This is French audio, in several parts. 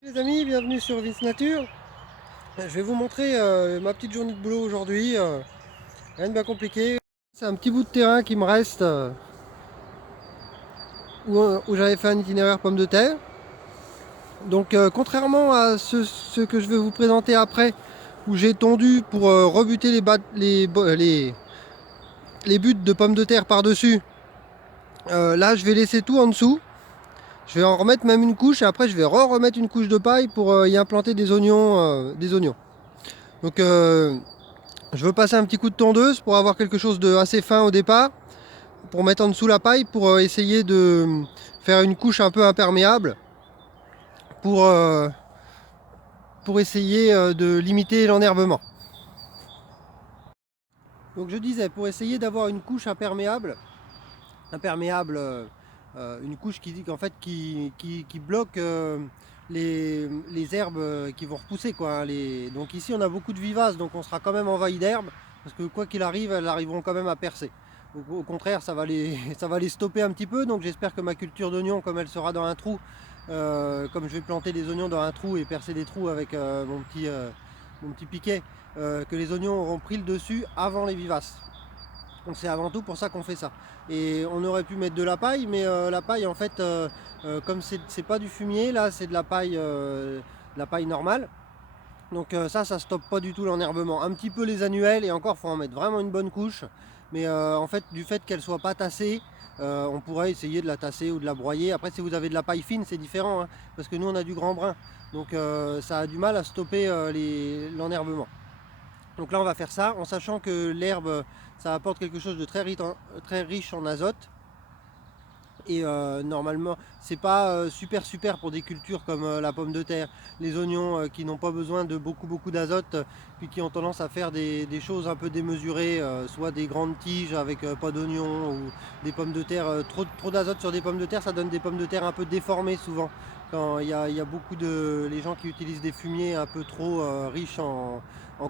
Les amis, bienvenue sur Vince Nature. Je vais vous montrer ma petite journée de boulot aujourd'hui. Rien de bien compliqué. C'est un petit bout de terrain qui me reste où j'avais fait un itinéraire pommes de terre. Donc contrairement à ce que je vais vous présenter après, où j'ai tondu pour rebuter les buttes de pommes de terre par-dessus, là je vais laisser tout en dessous. Je vais en remettre même une couche et après je vais remettre une couche de paille pour y implanter des oignons. Donc je veux passer un petit coup de tondeuse pour avoir quelque chose de assez fin au départ, pour mettre en dessous la paille, pour essayer de faire une couche un peu imperméable, pour, euh, pour essayer de limiter l'enherbement. Donc je disais, pour essayer d'avoir une couche imperméable, une couche en fait, qui bloque les herbes qui vont repousser, quoi, hein. Donc ici on a beaucoup de vivaces, donc on sera quand même envahi d'herbes, parce que quoi qu'il arrive, elles arriveront quand même à percer. Au contraire, ça va les stopper un petit peu, donc j'espère que ma culture d'oignons, comme elle sera dans un trou, comme je vais planter des oignons dans un trou et percer des trous avec mon petit piquet, que les oignons auront pris le dessus avant les vivaces. Donc c'est avant tout pour ça qu'on fait ça. Et on aurait pu mettre de la paille, mais la paille en fait, comme c'est pas du fumier, là c'est de la paille normale. Donc ça stoppe pas du tout l'enherbement. Un petit peu les annuelles, et encore faut en mettre vraiment une bonne couche. Mais en fait, du fait qu'elle soit pas tassée, on pourrait essayer de la tasser ou de la broyer. Après, si vous avez de la paille fine, c'est différent, hein, parce que nous on a du grand brin. Donc ça a du mal à stopper l'enherbement. Donc là on va faire ça en sachant que l'herbe, ça apporte quelque chose de très riche en azote. Et normalement c'est pas super pour des cultures comme la pomme de terre, les oignons qui n'ont pas besoin de beaucoup d'azote, puis qui ont tendance à faire des choses un peu démesurées, soit des grandes tiges avec pas d'oignons, ou des pommes de terre, trop d'azote sur des pommes de terre, ça donne des pommes de terre un peu déformées souvent. Quand il y a beaucoup de les gens qui utilisent des fumiers un peu trop riches en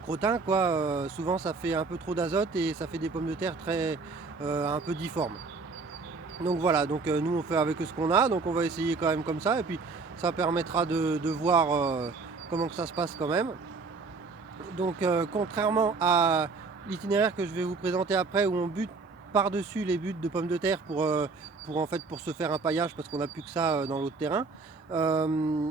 crottin, quoi, souvent ça fait un peu trop d'azote et ça fait des pommes de terre un peu difformes. Donc voilà, donc nous on fait avec ce qu'on a, donc on va essayer quand même comme ça, et puis ça permettra de voir comment que ça se passe quand même. Donc contrairement à l'itinéraire que je vais vous présenter après, où on bute par-dessus les buttes de pommes de terre en fait, pour se faire un paillage, parce qu'on n'a plus que ça dans l'autre terrain, euh,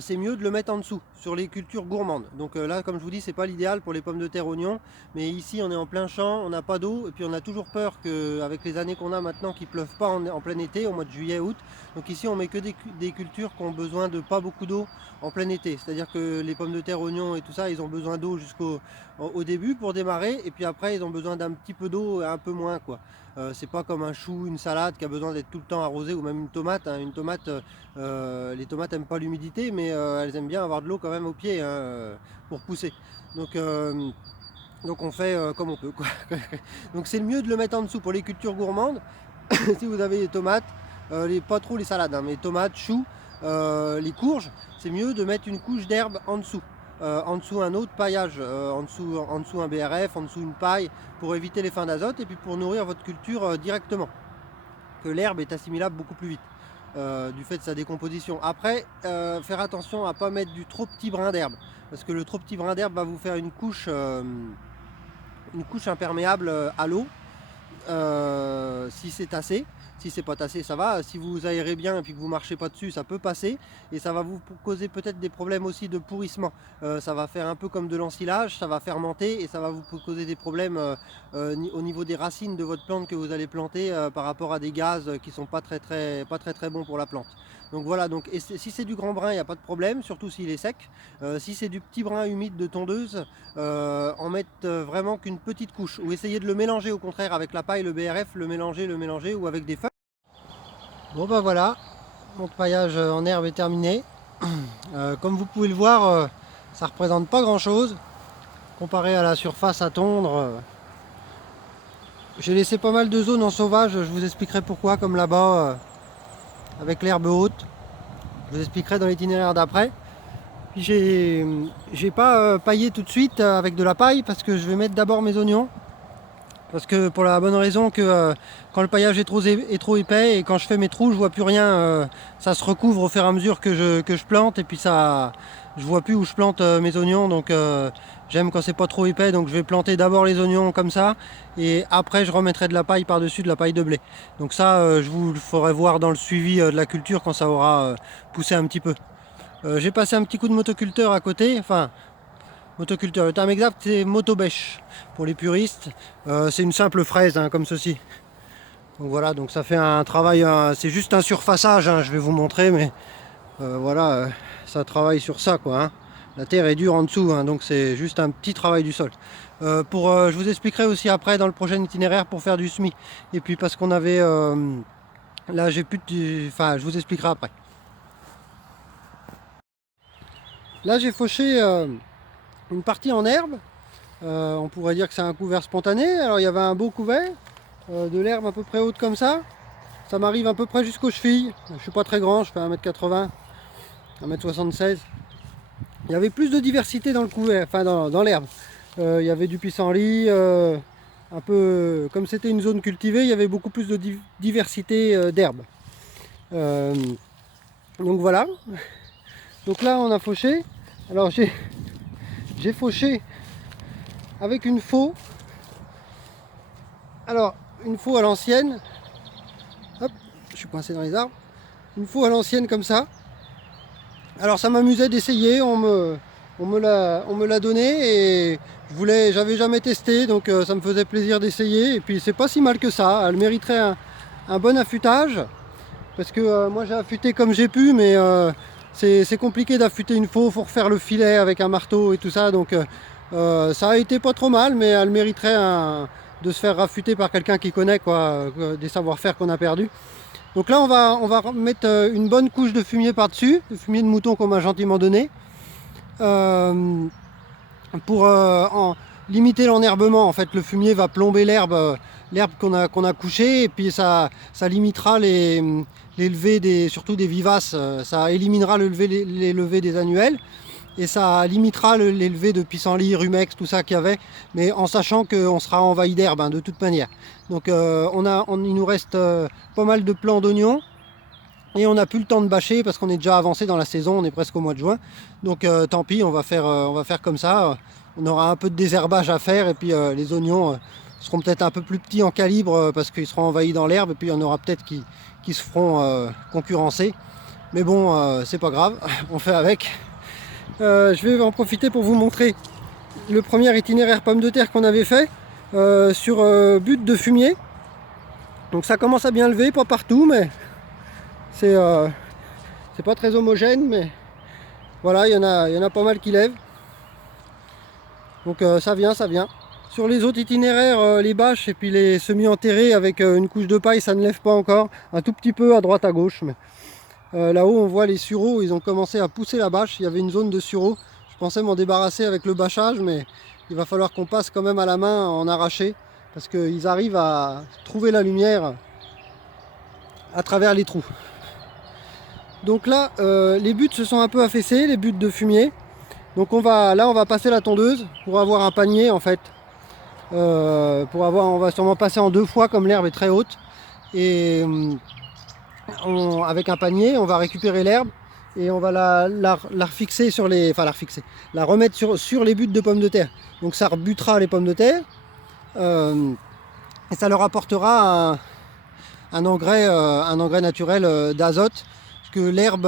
c'est mieux de le mettre en dessous, sur les cultures gourmandes. Donc là, comme je vous dis, c'est pas l'idéal pour les pommes de terre oignons, mais ici on est en plein champ, on n'a pas d'eau, et puis on a toujours peur qu'avec les années qu'on a maintenant, qu'il pleuve pas en plein été, au mois de juillet, août. Donc ici on met que des cultures qui ont besoin de pas beaucoup d'eau en plein été. C'est-à-dire que les pommes de terre, oignons et tout ça, ils ont besoin d'eau au début pour démarrer, et puis après ils ont besoin d'un petit peu d'eau, un peu moins, quoi. C'est pas comme un chou, une salade qui a besoin d'être tout le temps arrosée, ou même une tomate, hein. Une tomate, les tomates n'aiment pas l'humidité, mais elles aiment bien avoir de l'eau quand même au pied, hein, pour pousser. Donc, euh, donc on fait comme on peut, quoi. Donc c'est le mieux de le mettre en dessous pour les cultures gourmandes. Si vous avez des tomates, pas trop les salades, hein, mais tomates, choux, les courges, c'est mieux de mettre une couche d'herbe en dessous. En dessous un autre paillage, en dessous un BRF, en dessous une paille, pour éviter les fins d'azote et puis pour nourrir votre culture directement. Que l'herbe est assimilable beaucoup plus vite, du fait de sa décomposition. Après, faire attention à ne pas mettre du trop petit brin d'herbe, parce que le trop petit brin d'herbe va vous faire une couche imperméable à l'eau, si c'est tassé. Si c'est pas tassé, ça va. Si vous aérez bien et puis que vous marchez pas dessus, ça peut passer. Et ça va vous causer peut-être des problèmes aussi de pourrissement. Ça va faire un peu comme de l'ensilage, ça va fermenter et ça va vous causer des problèmes au niveau des racines de votre plante que vous allez planter, par rapport à des gaz qui sont pas très bons pour la plante. Donc voilà, donc, et si c'est du grand brin, il n'y a pas de problème, surtout s'il est sec. Si c'est du petit brin humide de tondeuse, en mettre vraiment qu'une petite couche, ou essayer de le mélanger au contraire avec la paille, le BRF, le mélanger, ou avec des feuilles. Bon bah voilà, mon paillage en herbe est terminé. Comme vous pouvez le voir, ça représente pas grand chose comparé à la surface à tondre. J'ai laissé pas mal de zones en sauvage, je vous expliquerai pourquoi, comme là-bas, avec l'herbe haute. Je vous expliquerai dans l'itinéraire d'après. Puis j'ai pas paillé tout de suite avec de la paille, parce que je vais mettre d'abord mes oignons. Parce que pour la bonne raison que quand le paillage est trop épais et quand je fais mes trous, je vois plus rien. Ça se recouvre au fur et à mesure que je plante et puis ça, je vois plus où je plante mes oignons. Donc j'aime quand c'est pas trop épais. Donc je vais planter d'abord les oignons comme ça et après je remettrai de la paille par-dessus, de la paille de blé. Donc ça, je vous le ferai voir dans le suivi de la culture quand ça aura poussé un petit peu. J'ai passé un petit coup de motoculteur à côté. Enfin, motoculteur, le terme exact c'est motobêche pour les puristes. C'est une simple fraise hein, comme ceci. Donc voilà, donc ça fait un travail, c'est juste un surfaçage, hein, je vais vous montrer, mais voilà, ça travaille sur ça quoi. Hein. La terre est dure en dessous, hein, donc c'est juste un petit travail du sol. Je vous expliquerai aussi après dans le prochain itinéraire pour faire du semis. Et puis parce qu'on avait, là j'ai plus de, enfin je vous expliquerai après. Là j'ai fauché une partie en herbe. On pourrait dire que c'est un couvert spontané. Alors il y avait un beau couvert, de l'herbe à peu près haute comme ça. Ça m'arrive à peu près jusqu'aux chevilles. Je suis pas très grand, je fais 1m80, 1m76. Il y avait plus de diversité dans le couvert, enfin dans l'herbe. Il y avait du pissenlit, un peu comme c'était une zone cultivée, il y avait beaucoup plus de diversité d'herbes. Donc voilà. Donc là on a fauché. Alors j'ai fauché avec une faux. Alors une faux à l'ancienne. Hop, je suis coincé dans les arbres. Une faux à l'ancienne comme ça. Alors ça m'amusait d'essayer, on me l'a donné et j'avais jamais testé, donc ça me faisait plaisir d'essayer. Et puis c'est pas si mal que ça, elle mériterait un bon affûtage. Parce que moi j'ai affûté comme j'ai pu, mais c'est compliqué d'affûter une faux, il faut refaire le filet avec un marteau et tout ça. Donc ça a été pas trop mal, mais elle mériterait de se faire affûter par quelqu'un qui connaît quoi, des savoir-faire qu'on a perdus. Donc là on va mettre une bonne couche de fumier par-dessus, de fumier de mouton qu'on m'a gentiment donné, pour limiter l'enherbement. En fait le fumier va plomber l'herbe qu'on a couchée, et puis ça limitera les levées surtout des vivaces, ça éliminera les levées des annuelles. Et ça limitera les levées de pissenlit, rumex, tout ça qu'il y avait, mais en sachant qu'on sera envahi d'herbe hein, de toute manière. Donc il nous reste pas mal de plants d'oignons, et on n'a plus le temps de bâcher parce qu'on est déjà avancé dans la saison, on est presque au mois de juin. Donc tant pis, on va faire comme ça. On aura un peu de désherbage à faire, et puis les oignons seront peut-être un peu plus petits en calibre parce qu'ils seront envahis dans l'herbe, et puis il y en aura peut-être qui se feront concurrencer. Mais bon, c'est pas grave, on fait avec. Je vais en profiter pour vous montrer le premier itinéraire pommes de terre qu'on avait fait sur butte de fumier. Donc ça commence à bien lever, pas partout, mais c'est pas très homogène, mais voilà, il y en a pas mal qui lèvent. Donc ça vient. Sur les autres itinéraires, les bâches et puis les semis enterrés avec une couche de paille, ça ne lève pas encore. Un tout petit peu à droite à gauche, mais là-haut on voit les sureaux, ils ont commencé à pousser la bâche. Il y avait une zone de sureaux, je pensais m'en débarrasser avec le bâchage, mais il va falloir qu'on passe quand même à la main en arraché, parce qu'ils arrivent à trouver la lumière à travers les trous. Donc là les buttes se sont un peu affaissées, les buttes de fumier. Donc on va passer la tondeuse pour avoir un panier en fait. On va sûrement passer en 2 fois comme l'herbe est très haute, et avec un panier on va récupérer l'herbe et on va la refixer sur les, enfin la remettre sur les buttes de pommes de terre. Donc ça rebutera les pommes de terre et ça leur apportera un engrais naturel d'azote, parce que l'herbe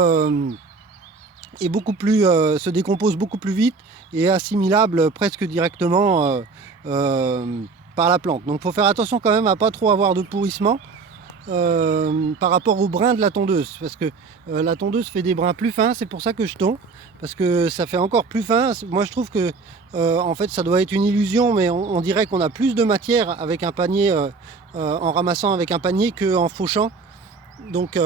est se décompose beaucoup plus vite et est assimilable presque directement par la plante. Donc il faut faire attention quand même à pas trop avoir de pourrissement par rapport au brin de la tondeuse, parce que la tondeuse fait des brins plus fins. C'est pour ça que je tonds, parce que ça fait encore plus fin. Moi je trouve que en fait ça doit être une illusion, mais on dirait qu'on a plus de matière avec un panier, en ramassant avec un panier qu'en fauchant. Donc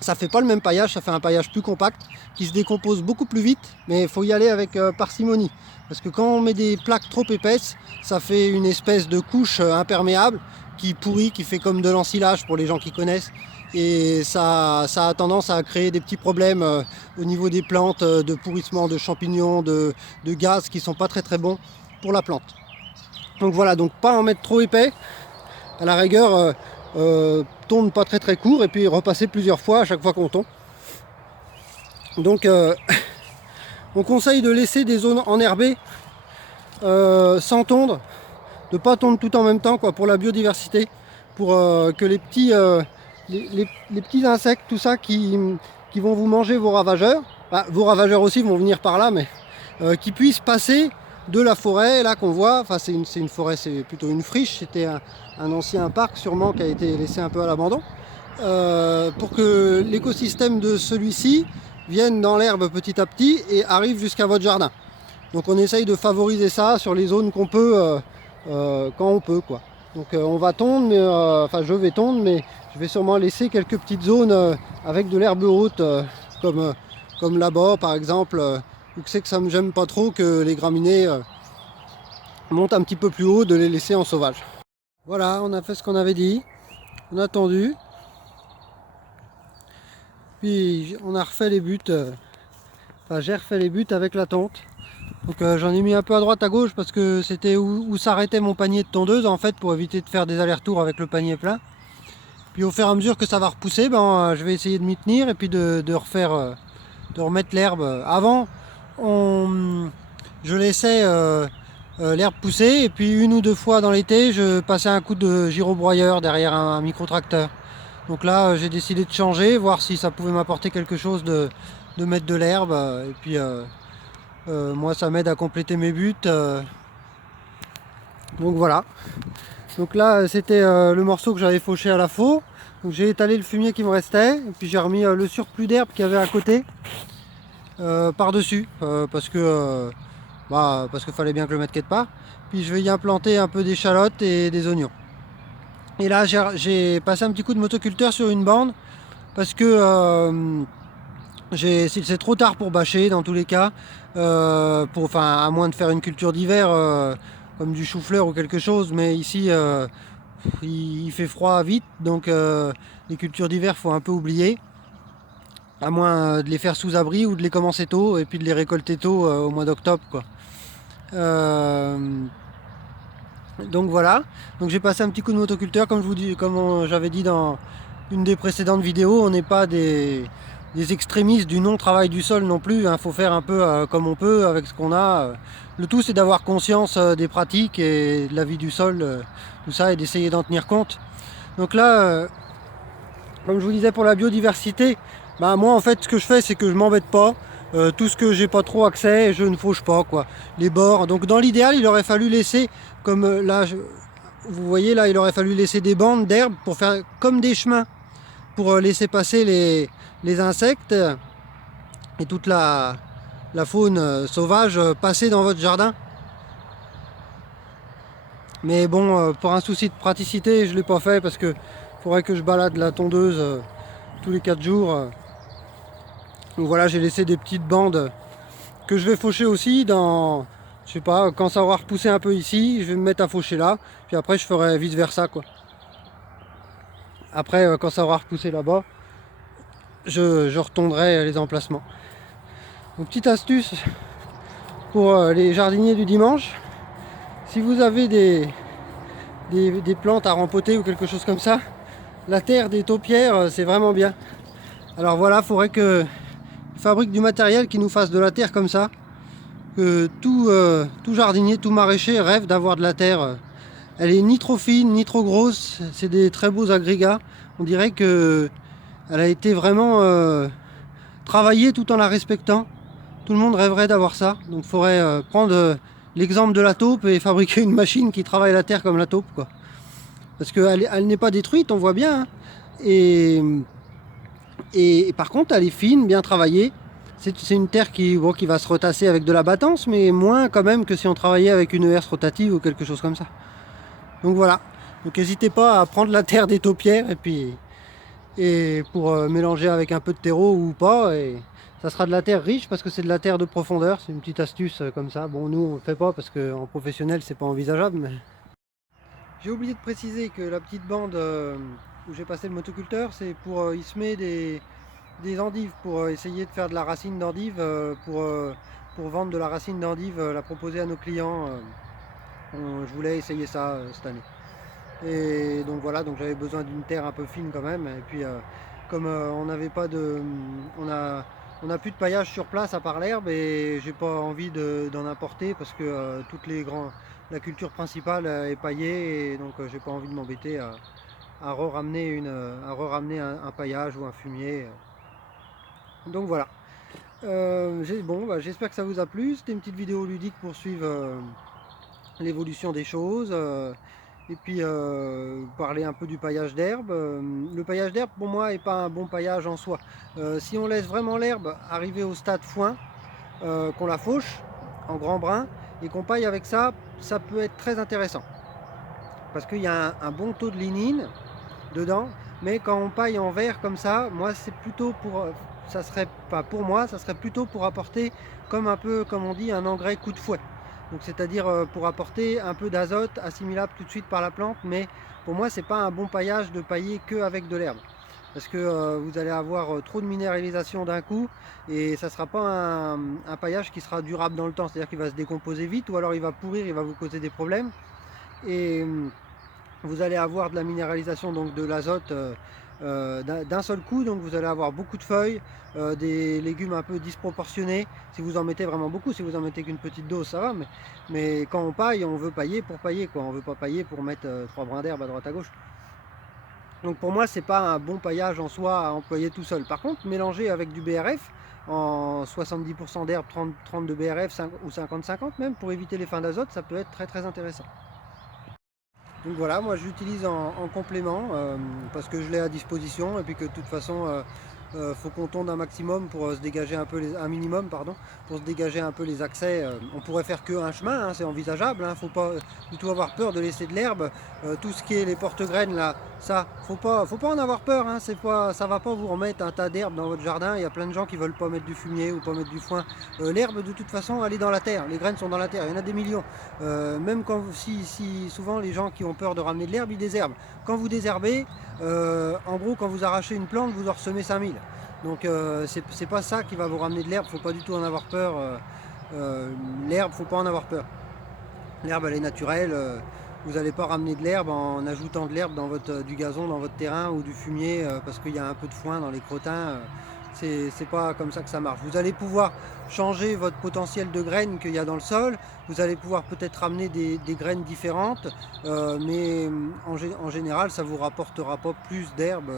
ça fait pas le même paillage, ça fait un paillage plus compact qui se décompose beaucoup plus vite, mais il faut y aller avec parcimonie, parce que quand on met des plaques trop épaisses, ça fait une espèce de couche imperméable qui pourrit, qui fait comme de l'ensilage pour les gens qui connaissent, et ça a tendance à créer des petits problèmes au niveau des plantes, de pourrissement de champignons, de gaz qui sont pas très bons pour la plante. Donc voilà, donc pas en mettre trop épais, à la rigueur tonde pas très court et puis repasser plusieurs fois à chaque fois qu'on tond. Donc on conseille de laisser des zones enherbées sans tondre, de pas tondre tout en même temps quoi, pour la biodiversité, pour que les petits insectes, tout ça qui vont vous manger vos ravageurs, bah, vos ravageurs aussi vont venir par là, mais qui puissent passer de la forêt là qu'on voit. Enfin c'est une forêt, c'est plutôt une friche, c'était un ancien parc sûrement qui a été laissé un peu à l'abandon, pour que l'écosystème de celui-ci vienne dans l'herbe petit à petit et arrive jusqu'à votre jardin. Donc on essaye de favoriser ça sur les zones qu'on peut quand on peut quoi. Donc on va tondre, mais enfin je vais tondre, mais je vais sûrement laisser quelques petites zones avec de l'herbe haute, comme là-bas par exemple, où c'est que ça me gêne pas trop que les graminées montent un petit peu plus haut, de les laisser en sauvage. Voilà, on a fait ce qu'on avait dit, on a tendu, puis on a refait les buts, enfin j'ai refait les buts avec la tonte. Donc j'en ai mis un peu à droite à gauche parce que c'était où s'arrêtait mon panier de tondeuse en fait, pour éviter de faire des allers-retours avec le panier plein. Puis au fur et à mesure que ça va repousser, je vais essayer de m'y tenir et puis de remettre l'herbe. Avant je laissais l'herbe pousser et puis une ou deux fois dans l'été je passais un coup de gyrobroyeur derrière un micro-tracteur. Donc là j'ai décidé de changer, voir si ça pouvait m'apporter quelque chose de mettre de l'herbe et puis moi ça m'aide à compléter mes buts, donc voilà. Donc là c'était le morceau que j'avais fauché à la faux, donc j'ai étalé le fumier qui me restait et puis j'ai remis le surplus d'herbe qu'il y avait à côté par dessus, parce que fallait bien que le mette quelque part. Puis je vais y implanter un peu d'échalotes et des oignons. Et là j'ai passé un petit coup de motoculteur sur une bande parce que c'est trop tard pour bâcher dans tous les cas, à moins de faire une culture d'hiver comme du chou-fleur ou quelque chose, mais ici il fait froid vite, donc les cultures d'hiver faut un peu oublier, à moins de les faire sous abri ou de les commencer tôt et puis de les récolter tôt au mois d'octobre quoi. Donc voilà, donc j'ai passé un petit coup de motoculteur comme j'avais dit dans une des précédentes vidéos. On n'est pas des extrémistes du non-travail du sol non plus, hein. Faut faire un peu comme on peut avec ce qu'on a. Le tout c'est d'avoir conscience des pratiques et de la vie du sol, tout ça, et d'essayer d'en tenir compte. Donc là, comme je vous disais pour la biodiversité, moi en fait ce que je fais c'est que je m'embête pas. Tout ce que j'ai pas trop accès, je ne fauche pas quoi. Les bords, donc dans l'idéal il aurait fallu laisser, comme là vous voyez là, il aurait fallu laisser des bandes d'herbe pour faire comme des chemins, pour laisser passer les insectes et toute la faune sauvage passer dans votre jardin. Mais bon, pour un souci de praticité, je l'ai pas fait parce que faudrait que je balade la tondeuse tous les 4 jours. Donc voilà, j'ai laissé des petites bandes que je vais faucher aussi dans, je sais pas, quand ça aura repoussé un peu ici, je vais me mettre à faucher là, puis après je ferai vice versa quoi. Après quand ça aura repoussé là-bas, je retondrai les emplacements. Donc petite astuce pour les jardiniers du dimanche, si vous avez des plantes à rempoter ou quelque chose comme ça, la terre des taupières c'est vraiment bien. Alors voilà, il faudrait que fabrique du matériel qui nous fasse de la terre comme ça, que tout jardinier, tout maraîcher rêve d'avoir de la terre. Elle est ni trop fine ni trop grosse, c'est des très beaux agrégats. On dirait que elle a été vraiment travaillée tout en la respectant. Tout le monde rêverait d'avoir ça. Donc il faudrait prendre l'exemple de la taupe et fabriquer une machine qui travaille la terre comme la taupe quoi. Parce qu'elle n'est pas détruite, on voit bien, hein. Et par contre, elle est fine, bien travaillée. C'est une terre qui va se retasser avec de la battance, mais moins quand même que si on travaillait avec une herse rotative ou quelque chose comme ça. Donc voilà. Donc n'hésitez pas à prendre la terre des taupières et pour mélanger avec un peu de terreau ou pas. Et ça sera de la terre riche parce que c'est de la terre de profondeur. C'est une petite astuce comme ça. Bon, nous on le fait pas parce qu'en professionnel c'est pas envisageable. Mais... J'ai oublié de préciser que la petite bande où j'ai passé le motoculteur, c'est pour y semer des endives, pour essayer de faire de la racine d'endive, pour vendre de la racine d'endive, la proposer à nos clients. Je voulais essayer ça cette année. Et donc voilà, donc j'avais besoin d'une terre un peu fine quand même. Et puis comme on n'avait pas de, on a plus de paillage sur place à part l'herbe, et j'ai pas envie d'en apporter parce que la culture principale est paillée, et donc j'ai pas envie de m'embêter à re-ramener un paillage ou un fumier. Donc voilà. Bon, bah, j'espère que ça vous a plu. C'était une petite vidéo ludique pour suivre l'évolution des choses. Et puis parler un peu du paillage d'herbe. Le paillage d'herbe pour moi n'est pas un bon paillage en soi. Si on laisse vraiment l'herbe arriver au stade foin, qu'on la fauche en grand brin et qu'on paille avec ça, ça peut être très intéressant. Parce qu'il y a un bon taux de lignine dedans, mais quand on paille en verre comme ça, moi c'est plutôt pour, ça serait pas pour moi, ça serait plutôt pour apporter comme un peu, comme on dit, un engrais coup de fouet. Donc c'est-à-dire pour apporter un peu d'azote assimilable tout de suite par la plante, mais pour moi c'est pas un bon paillage de pailler que avec de l'herbe. Parce que vous allez avoir trop de minéralisation d'un coup, et ça sera pas un paillage qui sera durable dans le temps, c'est-à-dire qu'il va se décomposer vite, ou alors il va pourrir, il va vous causer des problèmes. Et vous allez avoir de la minéralisation, donc de l'azote d'un seul coup, donc vous allez avoir beaucoup de feuilles, des légumes un peu disproportionnés, si vous en mettez vraiment beaucoup. Si vous en mettez qu'une petite dose, ça va, mais quand on paille, on veut pailler pour pailler, quoi. On veut pas pailler pour mettre 3 brins d'herbe à droite à gauche. Donc pour moi, c'est pas un bon paillage en soi à employer tout seul. Par contre, mélanger avec du BRF, en 70% d'herbe, 30 de BRF, ou 50-50 même, pour éviter les fins d'azote, ça peut être très très intéressant. Donc voilà, moi je l'utilise en complément parce que je l'ai à disposition, et puis que de toute façon faut qu'on tourne un maximum pour se dégager un peu un minimum, pardon, pour se dégager un peu les accès. On pourrait faire qu'un chemin, hein, c'est envisageable, hein, faut pas du tout avoir peur de laisser de l'herbe. Tout ce qui est les porte-graines là, ça faut pas en avoir peur, hein, ça va pas vous remettre un tas d'herbe dans votre jardin. Il y a plein de gens qui veulent pas mettre du fumier ou pas mettre du foin. L'herbe de toute façon elle est dans la terre, les graines sont dans la terre, il y en a des millions. Même quand si souvent les gens qui ont peur de ramener de l'herbe, ils désherbent. Quand vous désherbez, en gros quand vous arrachez une plante, vous en ressemez 5000. Donc c'est pas ça qui va vous ramener de l'herbe, faut pas du tout en avoir peur. L'herbe, faut pas en avoir peur. L'herbe elle est naturelle, vous n'allez pas ramener de l'herbe en ajoutant de l'herbe dans du gazon dans votre terrain, ou du fumier parce qu'il y a un peu de foin dans les crottins. C'est pas comme ça que ça marche. Vous allez pouvoir changer votre potentiel de graines qu'il y a dans le sol, vous allez pouvoir peut-être ramener des graines différentes, mais en général ça vous rapportera pas plus d'herbe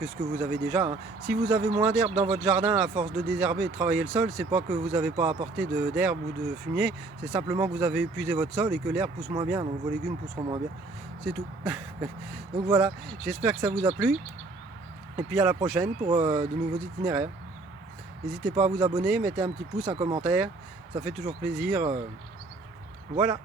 que ce que vous avez déjà, hein. Si vous avez moins d'herbe dans votre jardin à force de désherber et de travailler le sol, c'est pas que vous n'avez pas apporté d'herbe ou de fumier, c'est simplement que vous avez épuisé votre sol et que l'herbe pousse moins bien, donc vos légumes pousseront moins bien. C'est tout. Donc voilà, j'espère que ça vous a plu. Et puis à la prochaine pour de nouveaux itinéraires. N'hésitez pas à vous abonner, mettez un petit pouce, un commentaire, ça fait toujours plaisir. Voilà.